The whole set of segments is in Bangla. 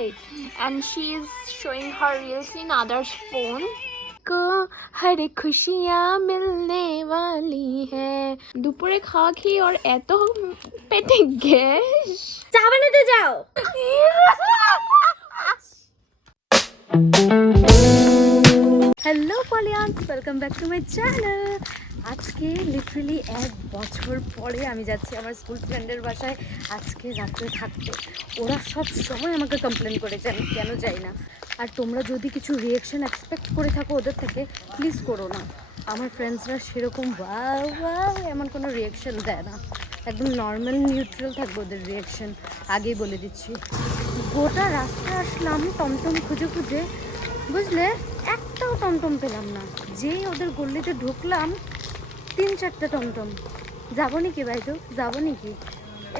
Right. And she is showing her reels in others' phone. को हर खुशियाँ मिलने वाली है দুপুরে খাওয়া খেয়ে और এত পেটে গ্যাস চা বানাতে যাও হ্যালো পলিয়ান্স, welcome back to my channel. আজকে লিটারালি 1 বছর পরে আমি যাচ্ছি আমার স্কুল ফ্রেন্ডের বাসায় আজকে রাত্রে থাকতে। ওরা সব সময় আমাকে কমপ্লেন করেছে আমি কেন যাই না। আর তোমরা যদি কিছু রিয়াকশান এক্সপেক্ট করে থাকো ওদের থেকে, প্লিজ করো না। আমার ফ্রেন্ডসরা সেরকম ওয়াও ওয়াও এমন কোনো রিয়াকশান দেয় না, একদম নর্মাল নিউট্রাল থাকবে ওদের রিয়াকশান, আগেই বলে দিচ্ছি। গোটা রাস্তায় আসলাম টমটম খুঁজে খুঁজে, বুঝলে, একটাও টমটম পেলাম না। যেই ওদের গল্লিতে ঢুকলাম 3-4টা টমটম। যাবো নাকি ভাইতো, যাবো নাকি?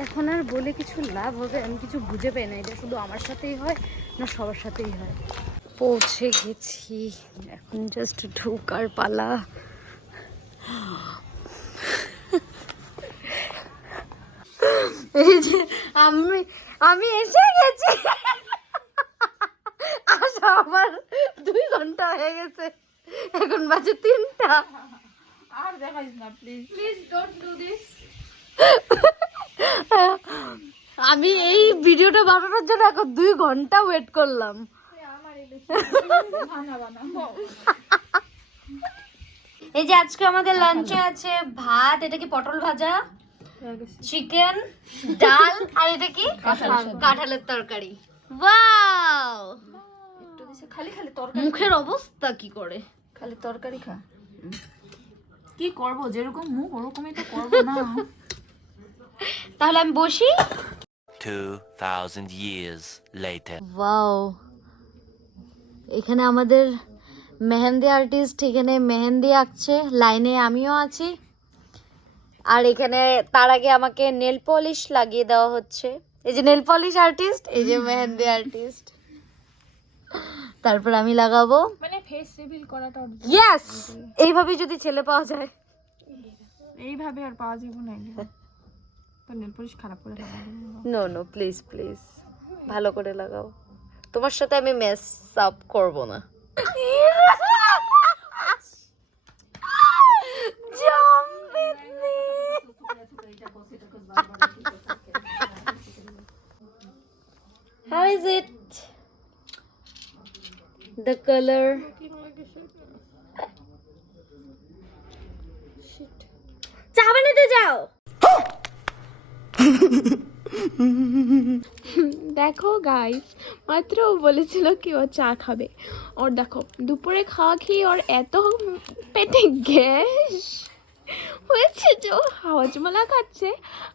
এখন আর বলে কিছু লাভ হবে? আমি কিছু বুঝে পাই না, এটা শুধু আমার সাথেই হয় না সবার সাথেই হয়। পৌঁছে গেছি, এখন জাস্ট ঢুকার পালা। এই যে আমি এসে গেছি। আচ্ছা, আমার 2 ঘন্টা হয়ে গেছে, এখন বাজে 3টা। আর দেখাইস না please, please don't do this. আমি এই ভিডিওটা বানানোর জন্য এখন 2 ঘন্টা ওয়েট করলাম। এই যে আজকে আমাদের লাঞ্চে আছে ভাত, এটা কি পটল ভাজা, চিকেন, ডাল, আর এটা কি কাঁঠালের তরকারি। ওয়াও, খালি খালি তরকারি, মুখের অবস্থা কি করে? খালি তরকারি খা। কি করব, যেরকম মুখ ওরকমই তো করব না। তাহলে আমি বসি। 2000 years later. ওয়াও, এখানে আমাদের মেহেন্দি আর্টিস্ট এখানে মেহেন্দি আঁকছে, লাইনে আমিও আছি। আর এখানে তার আগে আমাকে নেল পলিশ লাগিয়ে দেওয়া হচ্ছে। এই যে নেল পলিশ আর্টিস্ট, এই যে মেহেন্দি আর্টিস্ট। তারপর আমি লাগাবো, মানে ফেস রিভিল করাটা। ইয়েস, এইভাবে যদি ছেলে পাওয়া যায়। এইভাবে আর পাওয়া যাবে না, তো নেল পলিশ খারাপ করে লাগাবো। নো নো, প্লিজ প্লিজ ভালো করে লাগাও। তোমার সাথে আমি মেস আপ করব না। How is it? The color? চা বানাতে যাও। দেখো গাইস, মাত্র ও বলেছিল কি ও চা খাবে, और দেখো দুপুরে খাওয়া খেয়ে और এত পেটে গ্যাস হয়েছে যে ও হজমলা খাচ্ছে।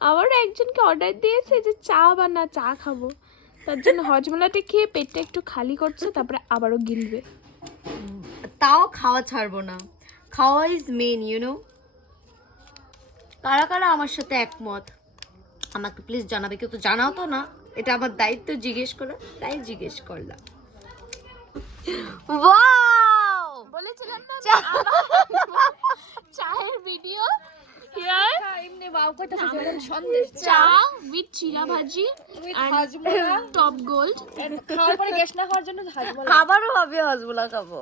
আবার একজনকে অর্ডার দিয়েছে যে চা বানা, চা খাবো, তার জন্য হজমলাটা খেয়ে পেটটা একটু খালি করছে, তারপরে আবারও গিলবে। তাও খাওয়া ছাড়বো না, খাওয়া ইজ মেন, ইউ নো। কারা কারা আমার সাথে একমত আমাকে প্লিজ জানাবে। কেউ তো জানাও তো না, এটা আমার দায়িত্ব জিজ্ঞেস করা, তাই জিজ্ঞেস করলাম। ওয়াও, বলেছিলাম না চায়ের ভিডিও। এমনি ওয়াও কইতা যেমন সন্দেশ চা উইথ চিলা ভাজি আর টপ গোল্ড। খাওয়ার পরে গ্যাস না হওয়ার জন্য হাজমোলা আবারও হবে, হাজমোলা খাবো।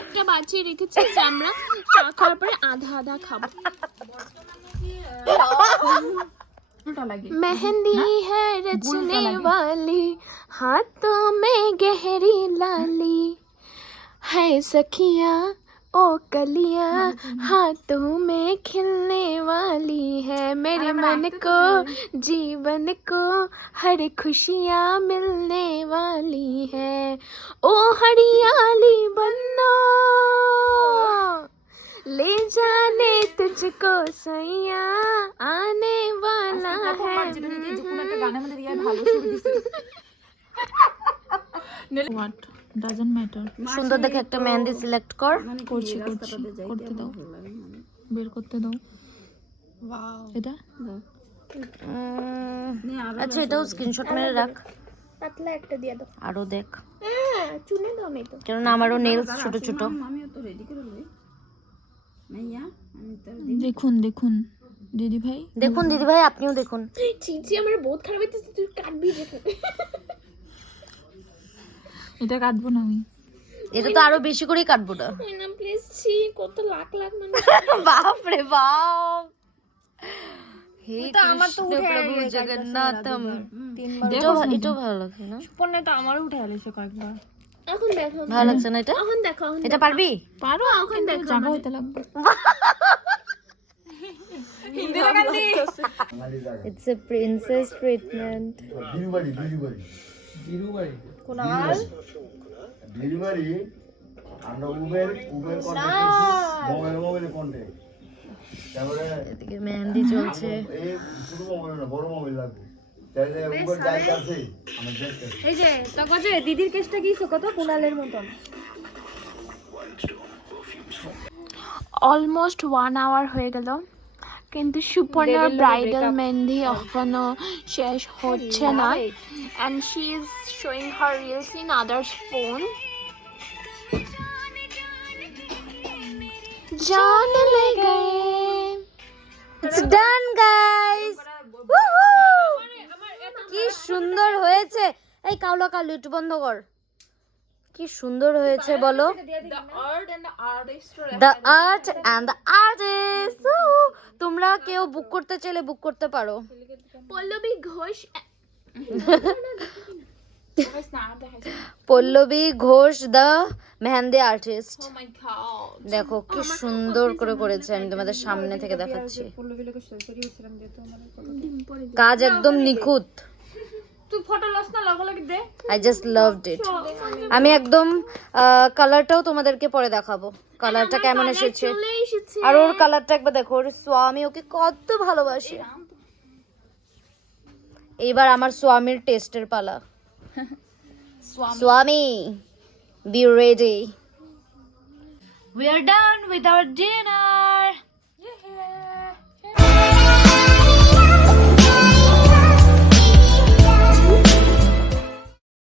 একটা বাঁচিয়ে রেখেছি যে আমরা চা খাওয়ার পরে আধা আধা খাবো। मेहंदी है रचने वाली, हाथों में गहरी लाली, है सखियां ओ कलियां, हाथों में खिलने वाली है, मेरे मन को जीवन को हर खुशियां मिलने वाली है, ओ हरियाली बन्नो ले जाने तुझको सैया आने वाला है। What doesn't matter. সুন্দর দেখে একটা মেহেন্দি সিলেক্ট কর। করছি করছি, করতে দাও, বের করতে দাও। এটা আচ্ছা, এটাও স্ক্রিনশট মেরে রাখ। পাতলা একটা দিয়ে দাও, আরো দেখ, হ্যাঁ চুনে দাও নাই তো, কারণ আমারও নেলস ছোট ছোট। দেখুন দেখুন দিদি ভাই, দেখুন দিদি ভাই, আপনিও দেখুন। চিচি আমার বহুত খারাপ হইতেছে, তুই কাটবি দেখুন। এটা কাটবো না আমি। এটা তো আরো বেশি করেই কাটবো না। না প্লিজ, ছি, কত লাখ লাখ মানুষ। বাপ রে বাপ, হে কৃষ্ণ প্রভু জগন্নাথম। এটাও ভালো লাগছে না? পণ্যটা আমারও উঠে আলেছে কয়েকবার। এখন দেখো, ভালো লাগছে না এটা? এখন দেখো, এখন এটা পারবি? পারো, এখন দেখো। জায়গা হইতে লাগবে। It's a princess treatment. Delivery আমরা উবের কন্ট্যাক্ট মোবাইলে কন্ট্যাক্ট তারপরে এদিকে মেহেন্দি চলছে। এই শুধু মোবাইল না, বড় মোবাইল লাগবে তাহলে উবের যাইতে আছে আমরা দেখতে। এই যে তখন যে দিদির কেসটা কি কত কুনালের মতন। অলমোস্ট 1 আওয়ার হয়ে গেল, কিন্তু সুপর্ণার ব্রাইডাল মেহেন্দি এখনো শেষ হচ্ছে না, and she is showing her reels in others phone. जान ले गए। It's done guys. Woohoo! কি সুন্দর হয়েছে। এই কাউলা কালু একটু বন্ধ কর। কি সুন্দর হয়েছে বলো। The art and the artist. তোমরা কেউ বুক করতে চাইলে বুক করতে পারো। Pallavi Ghosh, Pallavi Ghosh the mehndi artist. দেখো কি সুন্দর করে করেছে, আমি তোমাদের সামনে থেকে দেখাচ্ছি। কাজ একদম নিখুঁত। তুই ফটো লস না লাগা দে। I just loved it. আমি একদম কালারটাও তোমাদেরকে পরে দেখাবো, কালারটা কেমন এসেছে। চলে এসেছে। আর ওর কালারটা একবার দেখো, ওর স্বামী ওকে কত ভালোবাসে। এইবার আমার স্বামীর টেস্টের পালা। স্বামী, be ready. We are done with our dinner.